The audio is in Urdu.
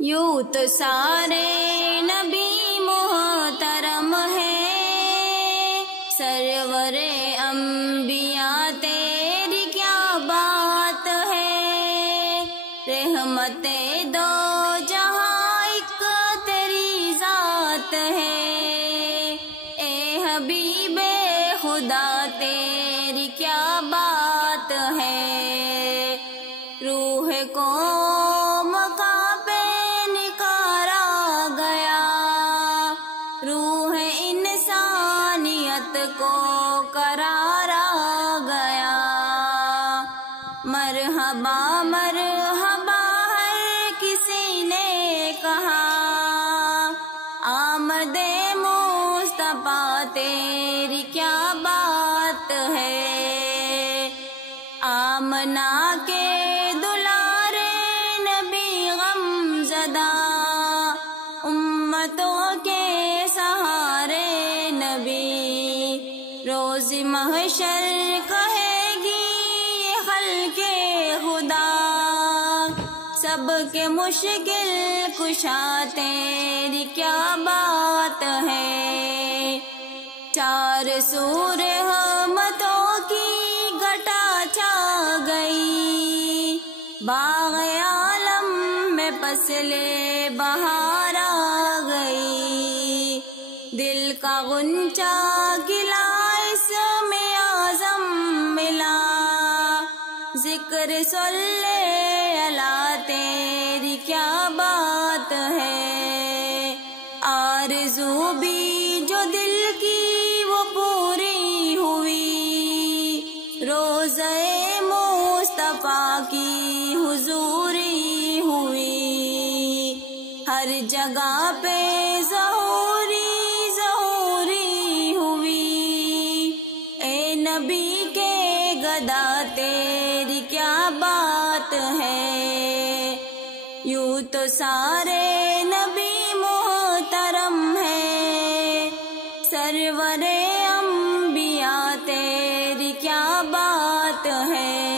یوں تو سارے نبی محترم ہے، سرور انبیاء تیری کیا بات ہے، رحمت دو جہاں ایک تیری ذات ہے، اے حبیب خدا تیری کیا بات ہے، روح کو کو قرارا گیا، مرحبا مرحبا ہر کسی نے کہا، آمد مصطفیٰ تیری کیا بات ہے، آمنہ کے دلارے نبی غم زدہ، امتوں کے سہارے نبی، روز محشر کہے گی یہ خلق خدا، سب کے مشکل کشا تیری کیا بات ہے، چار سور رحمتوں کی گھٹا چھا گئی، باغ عالم میں فصلے بہار آ گئی، دل کا غنچہ کھلا میں اعظم ملا، ذکر صلی اللہ تیری کیا بات ہے، آرزو بھی جو دل کی وہ پوری ہوئی، روضہ مصطفیٰ کی حضوری ہوئی، ہر جگہ پہ ظہوری نبی کے گدا تیری کیا بات ہے، یوں تو سارے نبی محترم ہے، سرور انبیاء تیری کیا بات ہے۔